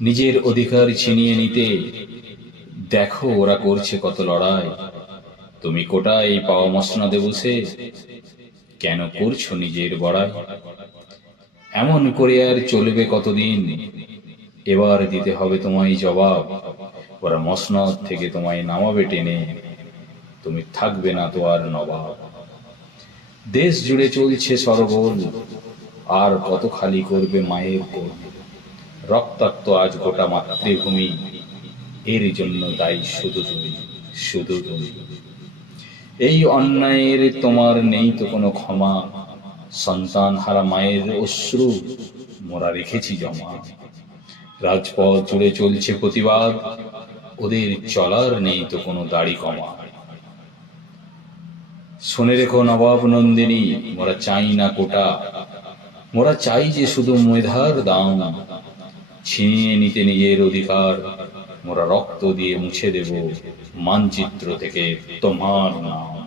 নিজের অধিকার ছিনিয়ে নিতে দেখো ওরা করছে কত লড়াই। তুমি কোটায় পাওয়া মসনদে বসে কেন করছো নিজের বড়াই? এমন করে আর চলবে কতদিন? এবার দিতে হবে তোমায় জবাব। ওরা মসনদ থেকে তোমায় নামাবে টেনে, তুমি থাকবে না তো আর নবাব। দেশ জুড়ে চলছে সরগোল, আর কত খালি করবে মায়ের কোল। রক্তাক্ত আজ গোটা মাতৃভূমি, এর জন্য দায়ী শুধু তুমি, শুধু তুমি। এই অন্যায়ের তোমার নেই তো কোনো ক্ষমা, সন্তান হারা মায়ের অশ্রু মোরা রেখেছি জমা। রাজপথ জুড়ে চলছে প্রতিবাদ, ওদের চলার নেই তো কোনো দাড়ি কমা। শুনে রেখো নবাব নন্দিনী, মোরা চাই না কোটা, মোরা চাই যে শুধু মেধার দাম। ছিনিয়ে নিতে নিজের অধিকার, মোরা রক্ত দিয়ে মুছে দেব মানচিত্র থেকে তোমার নাম।